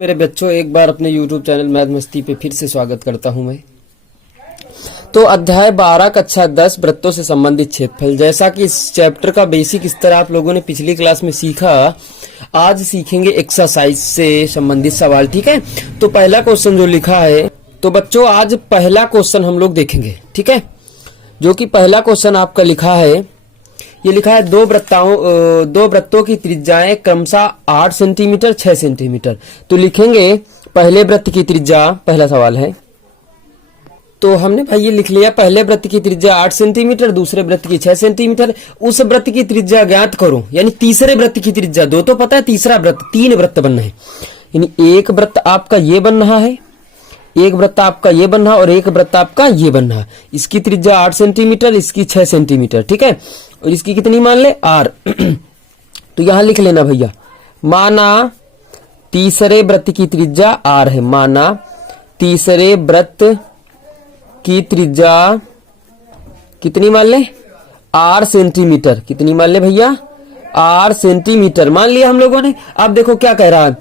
मेरे बच्चों, एक बार अपने YouTube चैनल मैथ मस्ती पे फिर से स्वागत करता हूं मैं। तो अध्याय 12 कक्षा 10 वृत्तों से संबंधित क्षेत्रफल, जैसा कि इस चैप्टर का बेसिक इस तरह आप लोगों ने पिछली क्लास में सीखा, आज सीखेंगे एक्सरसाइज से संबंधित सवाल। ठीक है, तो पहला क्वेश्चन जो लिखा है, तो बच्चों आज पहला क्वेश्चन हम लोग देखेंगे। ठीक है, जो कि पहला क्वेश्चन आपका लिखा है, ये लिखा है दो वृत्तों की त्रिज्याएं क्रमशः 8 सेंटीमीटर 6 सेंटीमीटर। तो लिखेंगे पहले वृत्त की त्रिज्या, पहला सवाल है। तो हमने भाई ये लिख लिया, पहले वृत्त की त्रिज्या 8 सेंटीमीटर, दूसरे वृत्त की 6 सेंटीमीटर। उस वृत्त की त्रिज्या ज्ञात करो, यानी तीसरे वृत्त की त्रिज्या। दो तो पता है, तीसरा वृत्त, 3 वृत्त बनना है। यानी एक वृत्त आपका ये बन रहा है, एक वृत्त आपका ये बन रहा और एक वृत्त आपका ये बन रहा। इसकी त्रिज्या 8 सेंटीमीटर, इसकी 6 सेंटीमीटर। ठीक है, और इसकी कितनी मान ले, आर। तो यहां लिख लेना भैया, माना तीसरे वृत्त की त्रिज्या आर है। माना तीसरे वृत्त की त्रिज्या कितनी मान ले, आर सेंटीमीटर। कितनी मान ले भैया, आर सेंटीमीटर मान लिया हम लोगों ने। अब देखो क्या कह रहा है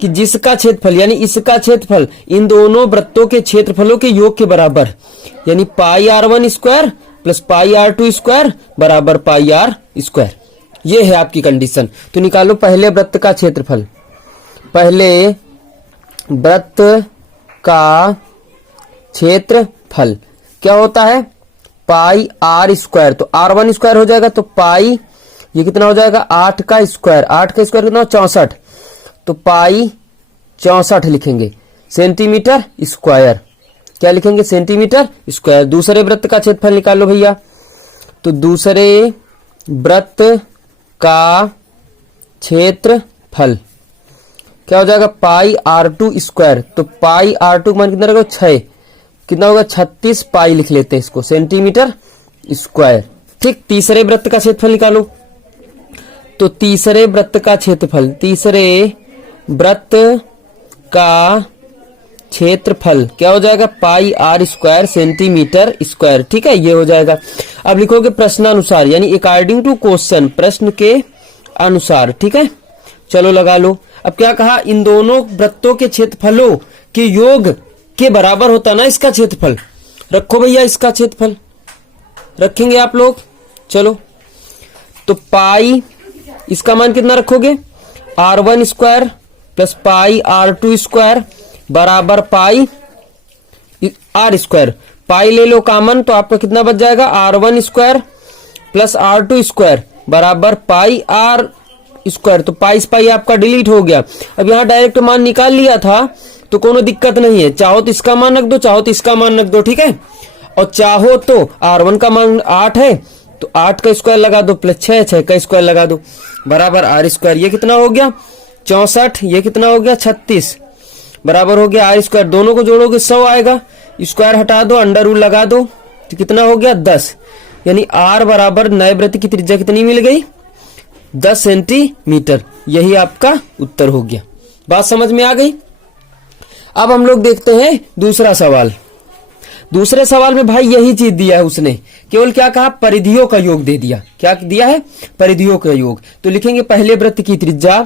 कि जिसका क्षेत्रफल, यानी इसका क्षेत्रफल इन दोनों वृत्तों के क्षेत्रफलों के योग के बराबर, यानी पाई r1 square plus pi r2 square बराबर पाई r स्क्वायर। ये है आपकी कंडीशन। तो निकालो पहले वृत्त का क्षेत्रफल। पहले वृत्त का क्षेत्रफल क्या होता है, पाई r स्क्वायर। तो r1 स्क्वायर हो जाएगा, तो पाई ये कितना हो जाएगा, 8 का स्क्वायर। 8 का स्क्वायर कितना, 64। तो पाई 64 लिखेंगे, सेंटीमीटर स्क्वायर। क्या लिखेंगे, सेंटीमीटर स्क्वायर। दूसरे वृत्त का क्षेत्रफल निकालो भैया। तो दूसरे वृत्त का क्षेत्रफल क्या हो जाएगा, पाई r2 स्क्वायर। तो पाई r2 मान कितना रहेगा, 6। कितना होगा, 36 पाई लिख लेते हैं इसको, सेंटीमीटर स्क्वायर। ठीक, तीसरे वृत्त का क्षेत्रफल निकालो। तो तीसरे वृत्त का क्षेत्रफल, तीसरे वृत्त का क्षेत्रफल क्या हो जाएगा, पाई r स्क्वायर सेंटीमीटर स्क्वायर। ठीक है, ये हो जाएगा। अब लिखोगे प्रश्नानुसार, यानी अकॉर्डिंग टू क्वेश्चन, प्रश्न के अनुसार। ठीक है, चलो लगा लो। अब क्या कहा, इन दोनों वृत्तों के क्षेत्रफलों के योग के बराबर होता ना इसका क्षेत्रफल। रखो भैया इसका क्षेत्रफल, रखेंगे आप लोग। चलो, तो पाई, इसका मान कितना रखोगे, r1 square plus pi r2 square बराबर पाई r स्क्वायर। पाई ले लो कॉमन, तो आपका कितना बच जाएगा, r1 square plus r2 square बराबर पाई r स्क्वायर। तो पाई पाई आपका डिलीट हो गया। अब यहाँ डायरेक्ट मान निकाल लिया था, तो कोनो दिक्कत नहीं है। चाहो तो इसका मान रख दो, चाहो तो इसका मान रख दो। ठीक है, और चाहो तो r1 का मान 8 है, तो 8 का स्क्वायर लगा दो, प्लस 6 का स्क्वायर लगा दो बराबर r स्क्वायर। ये कितना हो गया, 64। ये कितना हो गया, 36 बराबर हो गया r स्क्वायर। दोनों को जोड़ोगे 100 आएगा, स्क्वायर हटा दो, अंडर रूल लगा दो, तो कितना हो गया, 10। यानी r बराबर नए वृत्त की त्रिज्या कितनी मिल गई, 10 सेंटीमीटर। यही आपका उत्तर हो गया। बात समझ में आ गई। अब हम लोग देखते हैं दूसरा सवाल। दूसरे सवाल में भाई यही चीज दिया है उसने, केवल क्या कहा, परिधियों का योग दे दिया। क्या दिया है, परिधियों का योग। तो लिखेंगे पहले वृत्त की त्रिज्या,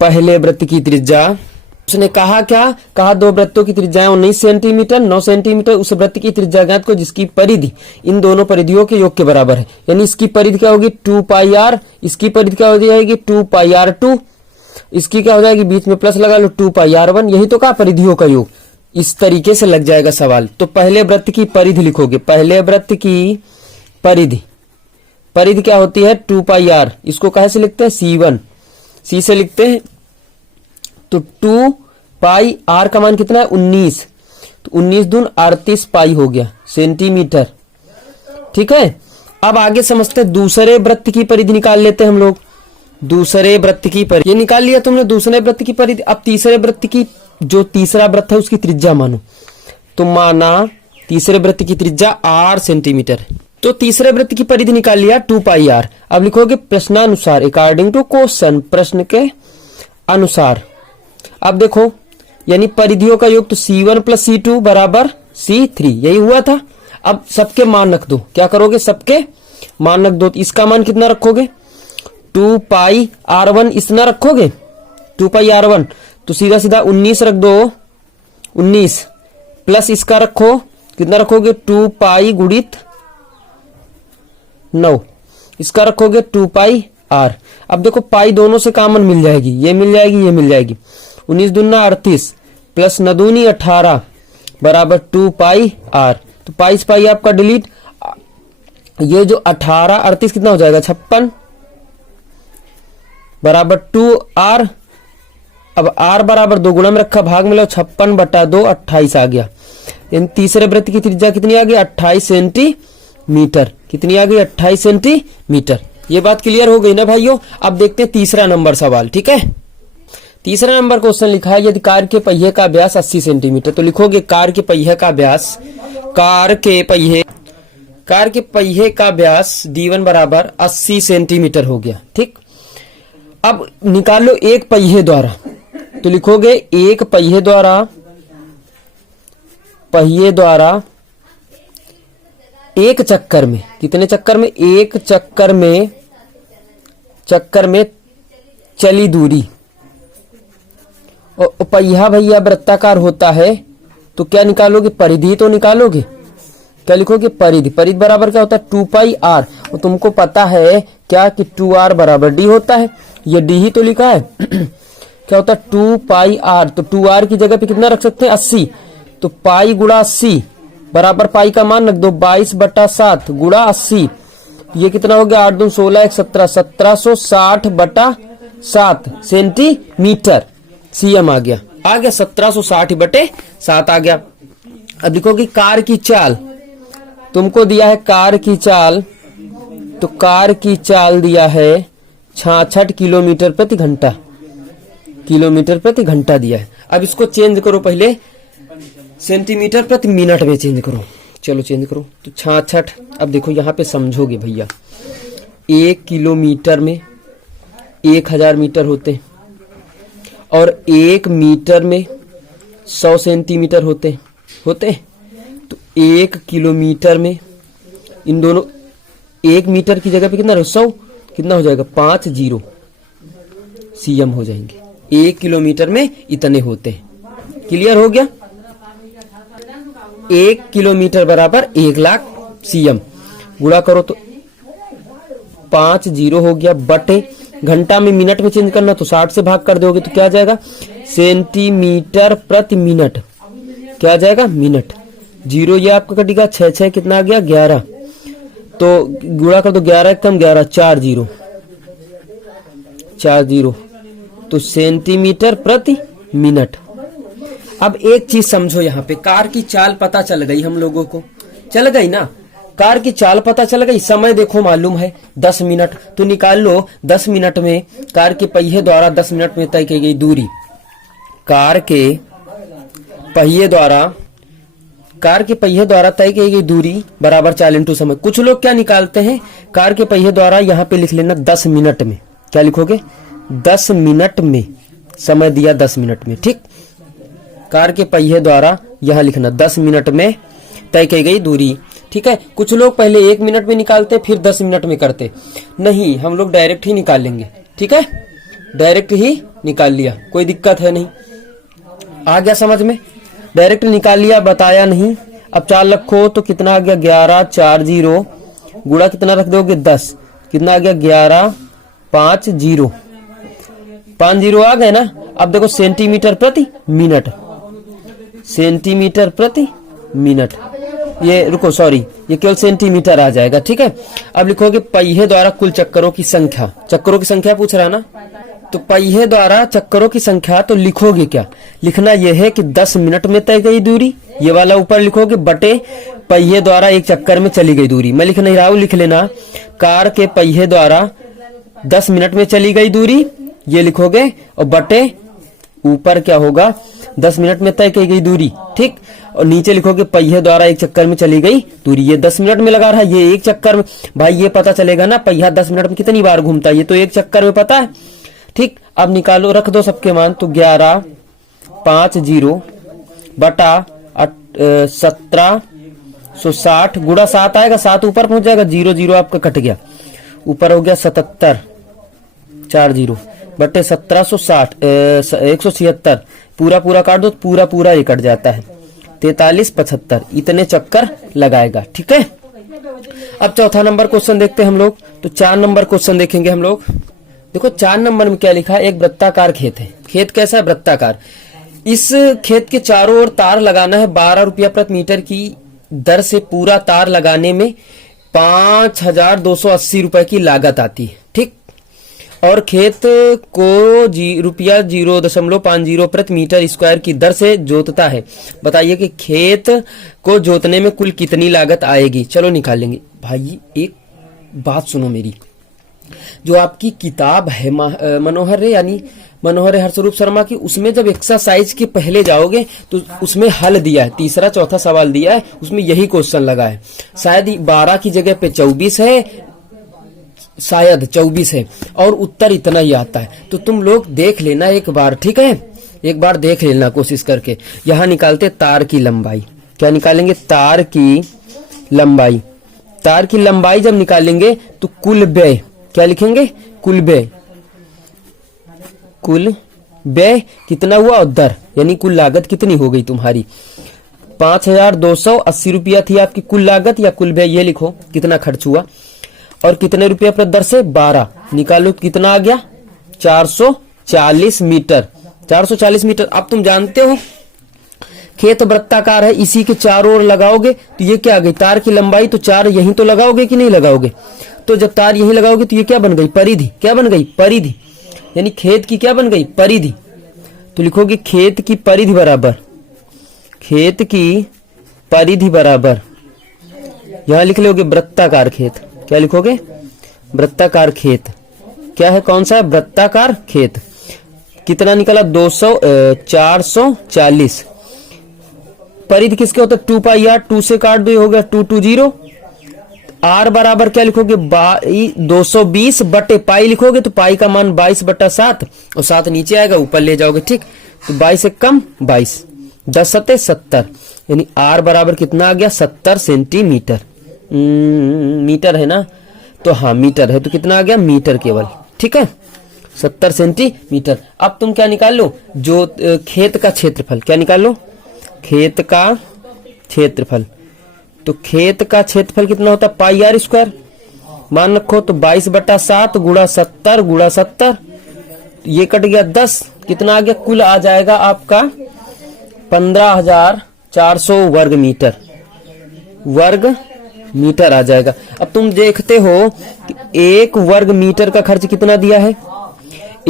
पहले वृत्त की त्रिज्या। उसने कहा क्या, कहा दो वृत्तों की त्रिज्याएं 19 सेंटीमीटर 9 सेंटीमीटर। उस वृत्त की त्रिज्या ज्ञात को जिसकी परिधि इन दोनों परिधियों के योग के बराबर है। यानी इसकी परिधि क्या होगी, 2 पाई r, इसकी परिधि क्या हो जाएगी, 2 पाई r2, इसकी क्या हो जाएगी, बीच में प्लस लगा लो, 2 पाई r1। यही तो कहा परिधियों का योग। इस तरीके से लग जाएगा सवाल। तो पहले वृत्त की परिधि लिखोगे, पहले वृत्त की परिधि, परिधि क्या होती है, 2 पाई r। इसको कहे से लिखते हैं, C1, C से लिखते हैं। तो 2 पाई r का मान कितना है, 19। तो 19 दून 38 पाई हो गया सेंटीमीटर। ठीक है, अब आगे समझते हैं दूसरे वृत्त की परिधि निकाल लेते हैं हम लोग। दूसरे वृत्त की परिधि, ये निकाल लिया तुमने दूसरे वृत्त की परिधि। अब तीसरे वृत्त की, जो तीसरा वृत्त है उसकी त्रिज्या मानो। तो माना तीसरे वृत्त की त्रिज्या 8 सेंटीमीटर। तो तीसरे वृत्त की परिधि निकाल लिया, 2 पाई r। अब लिखोगे प्रश्नानुसार, अकॉर्डिंग टू क्वेश्चन, प्रश्न के अनुसार। अब देखो, यानी परिधियों का योग, तो C1 प्लस C2 बराबर C3, यही हुआ था। अब सबके मान रख दो। क्या करोगे, सबके मान रख दो। तो इसका मान कितना रखोगे, 2 पाई r1 इतना रखोगे, 2 पाई r1। तो सीधा सीधा 19 रख दो, 19 प्लस इसका रखो, कितना रखोगे 2 पाई गुणित 9, इसका रखोगे 2 पाई आर। अब देखो पाई दोनों से कॉमन मिल जाएगी, ये मिल जाएगी, ये मिल जाएगी। 19 दूना 38 प्लस 9 दूनी 18 बराबर 2 पाई आर। तो पाई से पाई आपका डिलीट। ये जो 18 38 कितना हो जाएगा 56 बराबर 2 आर। अब आर बराबर 2 गुणा में रखा, भाग में लो 56/2 28 आ गया। इन तीसरे वृत्त की त्रिज्या कितनी आ गई 28 सेंटीमीटर। कितनी आ गई 28 सेंटीमीटर। ये बात क्लियर हो गई ना भाइयों। अब देखते हैं तीसरा नंबर सवाल, ठीक है। तीसरा नंबर क्वेश्चन लिखा है यदि कार के पहिए का व्यास 80 सेंटीमीटर। तो लिखोगे कार के पहिए का व्यास, कार के पहिए का व्यास D1 बराबर 80 सेंटीमीटर हो गया, ठीक। अब निकाल लो एक पहिए द्वारा। तो लिखोगे एक पहिए द्वारा एक चक्कर में, कितने चक्कर में, एक चक्कर में चली दूरी। और पहिया भैया वृत्ताकार होता है तो क्या निकालोगे, परिधि तो निकालोगे। क्या लिखोगे परिधि। परिधि बराबर क्या होता है 2 पाई आर। और तुमको पता है क्या कि 2r बराबर d होता है। ये d ही तो लिखा है। क्या होता है 2 पाई आर। तो 2r की जगह पे कितना रख सकते हैं 80। तो पाई गुणा 80 बराबर पाई का मान रख दो 22/7 गुणा 80। ये कितना हो गया 8 दूनी 16 1 17 1760/7 सेंटीमीटर। cm आ गया 1760/7 आ गया। अब देखो कि कार की चाल तुमको दिया है, कार की चाल, तो कार की चाल दिया है 66 किलोमीटर प्रति घंटा, किलोमीटर प्रति घंटा दिया है। अब इसको चेंज करो, पहले सेंटीमीटर प्रति मिनट में चेंज करो। चलो चेंज करो। तो 66, अब देखो यहाँ पे समझोगे भैया, 1 किलोमीटर में 1000 मीटर होते और 1 मीटर में 100 सेंटीमीटर होते। तो 1 किलोमीटर में इन दोनों, 1 मीटर की जगह पे कितना 100, कितना हो जाएगा 50 cm हो जाएंगे। 1 किलोमीटर में इतने होते हैं। क्लियर हो गया। 1 किलोमीटर बराबर 1 लाख cm। गुणा करो तो 50 हो गया, बटे घंटा में मिनट में चेंज करना तो 60 से भाग कर दोगे तो क्या आ जाएगा सेंटीमीटर प्रति मिनट। क्या आ जाएगा मिनट। 0 ये आपका कटेगा 6 कितना आ गया 11। तो गुणा कर दो 11 कम 11 40 तो सेंटीमीटर प्रति मिनट। अब एक चीज समझो, यहाँ पे कार की चाल पता चल गई हम लोगों को, चल गई ना। कार की चाल पता चल गई, समय देखो मालूम है 10 मिनट। तो निकाल लो 10 मिनट में कार के पहिए द्वारा 10 मिनट में तय की गई दूरी। कार के पहिए द्वारा तय की गई दूरी बराबर चाल इंटू समय। कुछ लोग क्या निकालते हैं, कार के पहिए द्वारा यहाँ पे लिख लेना 10 मिनट में। क्या लिखोगे 10 मिनट में, समय दिया 10 मिनट में, ठीक। कार के पहिए द्वारा यहाँ लिखना 10 मिनट में तय की गई दूरी, ठीक है। कुछ लोग पहले 1 मिनट में निकालते फिर 10 मिनट में करते। नहीं, हम लोग डायरेक्ट ही निकाल लेंगे, ठीक है। डायरेक्ट ही निकाल लिया, कोई दिक्कत है नहीं। आ गया समझ में। डायरेक्ट निकाल लिया, बताया नहीं। अब चाल रखो तो कितना आ गया 11 40 गुणा कितना रख दोगे 10, कितना आ गया 11 50 50 आ गए ना। अब देखो सेंटीमीटर प्रति मिनट, सेंटीमीटर प्रति मिनट। ये रुको सॉरी, ये केवल सेंटीमीटर आ जाएगा, ठीक है। अब लिखोगे पहिए द्वारा कुल चक्करों की संख्या। चक्करों की संख्या पूछ रहा ना, तो पहिए द्वारा चक्करों की संख्या। तो लिखोगे क्या, लिखना यह है कि 10 मिनट में तय गई दूरी, ये वाला ऊपर लिखोगे, बटे पहिए द्वारा एक चक्कर में चली गई दूरी। मैं लिख नहीं रहा हूं, लिख लेना कार के पहिए द्वारा 10 मिनट में चली गई दूरी, ये लिखोगे, और बटे ऊपर क्या होगा 10 मिनट में तय की गई दूरी, ठीक। और नीचे लिखोगे पहिए द्वारा एक चक्कर में चली गई दूरी। ये 10 मिनट में लगा रहा है, ये एक चक्कर में। भाई ये पता चलेगा ना पहिया 10 मिनट में कितनी बार घूमता है, ये तो एक चक्कर में पता है, ठीक। अब निकालो, रख दो सबके मान। तो 11 50 बटा 1760 गुणा 7 आएगा, 7 ऊपर पहुंच जाएगा, 0 आपका कट गया, ऊपर हो गया 77 40 बटे 1760 176 पूरा पूरा काट दो तो पूरा पूरा ये कट जाता है 43 75 इतने चक्कर लगाएगा। ठीक है, अब चौथा नंबर क्वेश्चन देखते हैं हम लोग। तो 4 नंबर क्वेश्चन देखेंगे हम लोग। देखो 4 नंबर में क्या लिखा है, एक वृत्ताकार खेत है। खेत कैसा है, वृत्ताकार। इस खेत के चारों ओर तार लगाना है, 12 रुपया प्रति मीटर की दर से पूरा तार लगाने में 5280 रुपए की लागत आती है। ठीक, और खेत को रुपया 0.50 प्रति मीटर स्क्वायर की दर से जोतता है। बताइए कि खेत को जोतने में कुल कितनी लागत आएगी। चलो निकालेंगे। भाई एक बात सुनो मेरी, जो आपकी किताब है मनोहर है, यानी मनोहर हर्षरूप शर्मा की, उसमें जब एक्सरसाइज के पहले जाओगे तो उसमें हल दिया है, तीसरा चौथा सवाल दिया है, उसमें यही क्वेश्चन लगा है। शायद 12 की जगह पे 24 है, शायद 24 है, और उत्तर इतना ही आता है। तो तुम लोग देख लेना एक बार, ठीक है, एक बार देख लेना कोशिश करके। यहां निकालते तार की लंबाई। क्या निकालेंगे, तार की लंबाई। तार की लंबाई जब निकालेंगे तो कुल व्यय, क्या लिखेंगे, कुल व्यय। कुल व्यय कितना हुआ, और दर, यानी कुल लागत कितनी हो गई तुम्हारी। 5280 रुपया थी आपकी कुल लागत या कुल व्यय, ये लिखो कितना खर्च हुआ, और कितने रुपया प्रति दर से 12 निकालो, कितना आ गया 440 मीटर। 440 मीटर। अब तुम जानते हो खेत वृत्ताकार है, इसी के चारों ओर लगाओगे तो ये क्या आ गई, तार की लंबाई। तो 4 यहीं तो लगाओगे कि नहीं लगाओगे, तो जब तार यहीं लगाओगे तो ये क्या बन गई, परिधि। क्या बन गई, परिधि, यानी खेत की क्या बन गई, परिधि। तो लिखोगे खेत की परिधि बराबर, खेत की परिधि बराबर, यहां लिख लोगे वृत्ताकार खेत। क्या लिखोगे, वृत्ताकार खेत। क्या है, कौन सा है, वृत्ताकार खेत। कितना निकला, 440। परिधि किसके होता है, 2 पाई आर, 2 से काट दो, हो गया 2 2 0। आर बराबर क्या लिखोगे, 220 बटे पाई लिखोगे तो पाई का मान 22/7, और 7 नीचे आएगा, ऊपर ले जाओगे। ठीक, तो 22 से कम 22, 10 सत्ते 70, यानी आर बराबर कितना आ गया, 70 सेंटीमीटर। मीटर है ना, तो हाँ मीटर है, तो कितना आ गया, मीटर केवल। ठीक है, 70 सेंटीमीटर। अब तुम क्या निकाल लो, जो खेत का क्षेत्रफल। क्या निकाल लो, खेत का क्षेत्रफल। तो खेत का क्षेत्रफल कितना होता है, पाई आर स्क्वायर मान रखो, तो 22/7 गुणा 70 गुणा 70, ये कट गया 10, कितना आ गया, कुल आ जाएगा आपका 15,400 वर्ग मीटर। वर्ग मीटर आ जाएगा। अब तुम देखते हो कि 1 वर्ग मीटर का खर्च कितना दिया है,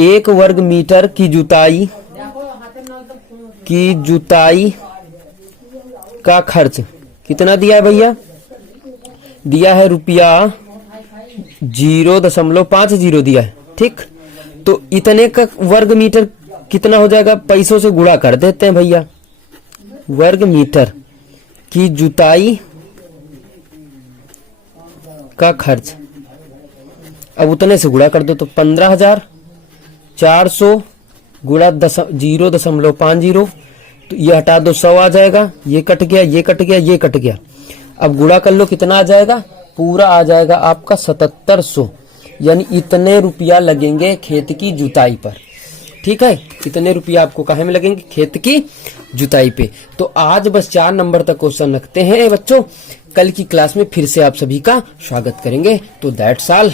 1 वर्ग मीटर की जुताई का खर्च कितना दिया है भैया, दिया है रुपया 0.50 दिया है। ठीक, तो इतने का वर्ग मीटर कितना हो जाएगा, पैसों से गुणा कर देते हैं भैया। वर्ग मीटर की जुताई का खर्च, अब उतने से गुणा कर दो, तो 15,400 गुणा 0.50, तो ये हटा दो, 100 आ जाएगा, ये कट गया, ये कट गया, ये कट गया। अब गुणा कर लो, कितना आ जाएगा, पूरा आ जाएगा आपका 7700, यानी इतने रुपया लगेंगे खेत की जुताई पर। ठीक है, इतने रुपया आपको कहाँ में लगेंगे, खेत की जुताई पे। तो आज बस 4 नंबर तक क्वेश्चन रखते हैं बच्चों, कल की क्लास में फिर से आप सभी का स्वागत करेंगे। तो दैट्स ऑल।